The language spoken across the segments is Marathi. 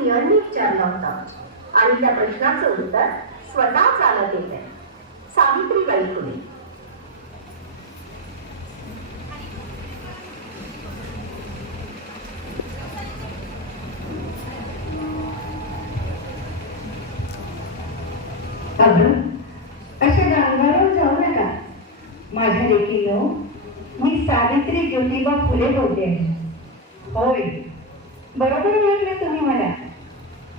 स्त्रियांनी विचारला होता आणि त्या प्रश्नाचं उत्तर स्वतः चालत येते. सावित्रीबाई फुले. अशा रांगावर जाऊ नका माझ्या लेकीनो. मी सावित्री ज्योतिबा फुले बोलते आहे. होय, बरोबर ओळखलं तुम्ही मला.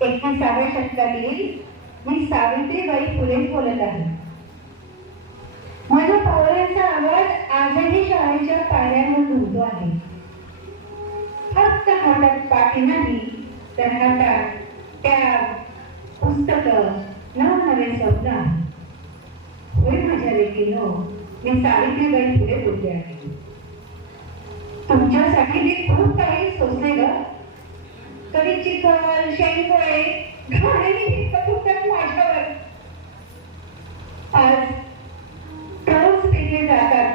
21व्या शतकातील मी सावित्रीबाई फुले बोलत आहे. माझ्या पावलांचा आवाज आजही शाळेच्या पायऱ्यांवर घुमतो आहे. फक्त हातात पाठी नाही तर हातात टॅब, पुस्तकं, नवनवे स्वप्न आहे. होय माझ्या लेकीनो, मी सावित्रीबाई फुले बोलते आहे. तुमच्यासाठी मी खूप काही सोसले ग. कधी चिखल, शेंगोळे, घाणेरी फुटतात माझ्यावर. आज रोज पेटले जातात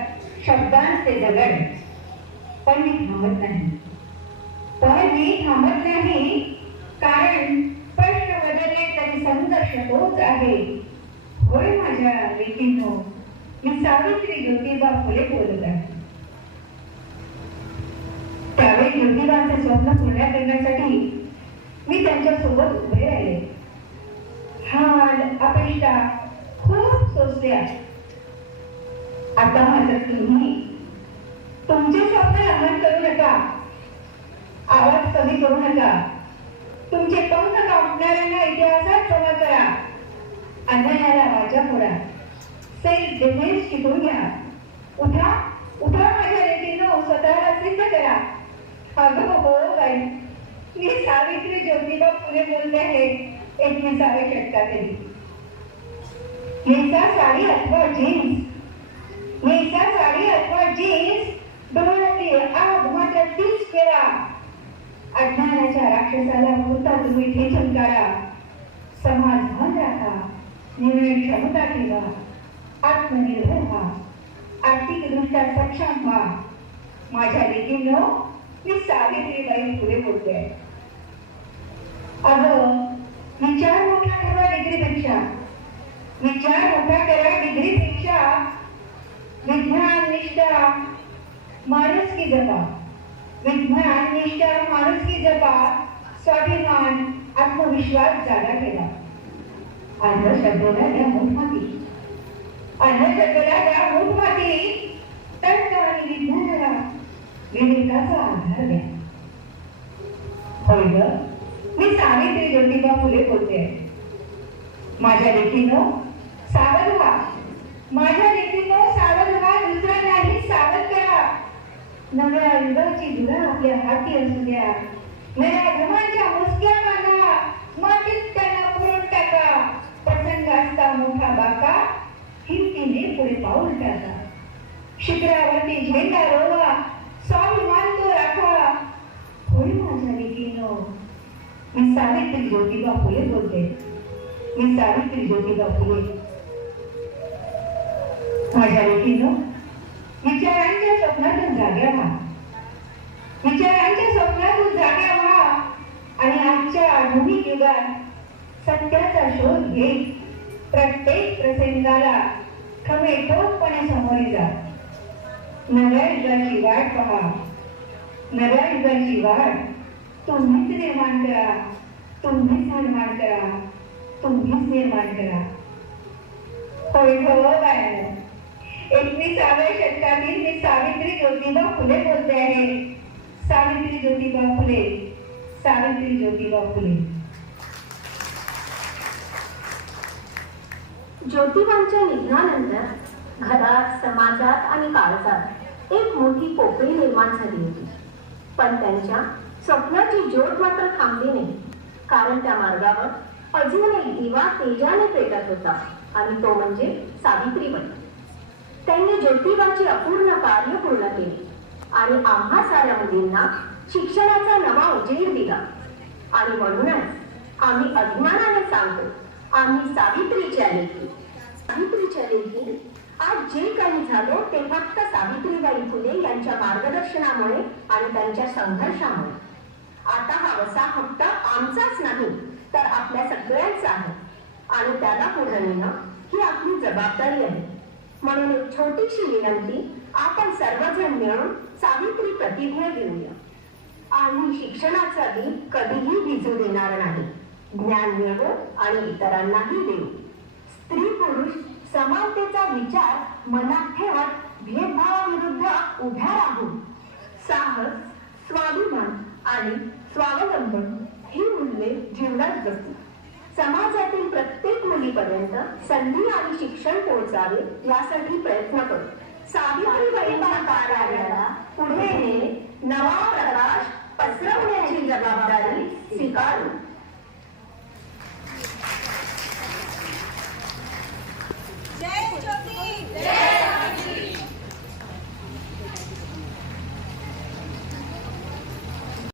शब्दांचे दगड. पण मी थांबत नाही. कारण प्रश्न बदलले तरी संघर्ष तोच आहे. होय माझ्या लेकीनो, मी सावित्री ज्योतिबा फुले बोलत आहे. त्यावेळी ज्योतिबांचे स्वप्न पूर्ण करण्यासाठी मी त्यांच्यासोबत उभे राहिले. हाल, अपेक्षा खूप सोसल्या. आता मात्र तुम्ही तुमचे स्वप्न लहान करू नका. आवाज कमी करू नका. तुमचे पंख कापणाऱ्यांना इतिहासात जमा करा. अन्यायाला वाचा फोडा. सेल्फ डिफेन्स शिकून घ्या. उठा माझ्या लेकींनो, स्वतःला सिद्ध करा. अगं हो बाई, मी सावित्री ज्योतिबा फुले बोलते आहे 21व्या शतकातील. नेसा साडी अथवा जीन्स डोळ्यातली आग मात्र तीच केला. अज्ञानाच्या राक्षसाला होता तुम्ही ठेचून काढा. समाधान राखा, निर्णय क्षमता ठेवा, आत्मनिर्भर व्हा, आर्थिकदृष्ट्या सक्षम व्हा. माझ्या लेकींनो, मी सावित्रीबाई फुले बोलते आहे. अगं, विचार मोठा करा डिग्रीपेक्षा. विज्ञान निष्ठा माणुसकी जपा. स्वाभिमान, आत्मविश्वास जागा ठेवा. अंधश्रद्धेला द्या मूठमाती. तर्क आणि विज्ञानाला विवेकाचा आधार द्या. होय ग, मी सावित्री ज्योतिबा फुले बोलते आहे. माझ्या लेकीनो सावध व्हा. दुसरा नाही, सावध करा. नव्या युगाची धुरा आपल्या हाती असू द्या. नव्या घमांच्या मुसक्या बांधा. मातीत त्यांना पुरून टाका. प्रसंग असता मोठा बाका. हिमतीने पुढे पाऊल टाका. शिखरावरती झेंडा रोवा. स्वाभिमान तो राखा. होय माझ्या लेकीनो, मी सावित्री ज्योतिबा फुले बोलते. माझ्या लेकीनो, विचारांच्या स्वप्नातून जाग्या व्हा. आणि आजच्या आधुनिक युगात सत्याचा शोध घेत प्रत्येक प्रसंगाला खमेठोकपणे सामोरे जा. नव्या युगाची वाट पहा. तुम्हीच निर्माण करा. होय हो बाळांनो, 21व्या शतकातील मी सावित्री ज्योतिबा फुले बोलते आहे. सावित्री ज्योतिबा फुले. ज्योतिबांच्या निधनानंतर घरात, समाजात आणि काळजात एक मोठी पोकळी निर्माण झाली होती. पण त्यांच्या स्वप्नाची ज्योत मात्र थांबली नाही. कारण त्या मार्गावर अजूनही दिवा तेजाने पेटत होता आणि तो म्हणजे सावित्रीबाई. त्यांनी ज्योतिबाची अपूर्ण कार्य पूर्ण केली आणि आम्हा साऱ्या मुलींना शिक्षणाचा नवा उजेड दिला. आणि म्हणूनच आम्ही अभिमानाने सांगतो, आम्ही सावित्रीच्या लेकी. आज जे काही झालो ते फक्त सावित्रीबाई फुले यांच्या मार्गदर्शनामुळे आणि त्यांच्या संघर्षामुळे. आता हा वसा फक्त आमचाच नाही तर आपल्या सगळ्यांचा आहे आणि त्याला पुढे नेणं ही आपली जबाबदारी आहे. म्हणून एक छोटीशी विनंती, आपण सर्वजण मिळून सावित्री प्रतिज्ञा घेऊया. आम्ही शिक्षणाचा दीप कधीही विझू देणार नाही. ज्ञान मिळवू आणि इतरांनाही देऊ. स्त्री पुरुष समानतेचा विचार मनात ठेवत भेदभावाविरुद्ध उभ्या राहू. साहस, स्वाभिमान आणि स्वावलंबन ही मूल्ये जीवनात जगू. समाजातील प्रत्येक मुलीपर्यंत संधी आणि शिक्षण पोहोचावे यासाठी प्रयत्न करू. सावित्रीबाईंच्या कार्याला पुढे नेणे, नवा प्रकाश पसरवण्याची जबाबदारी स्वीकारू.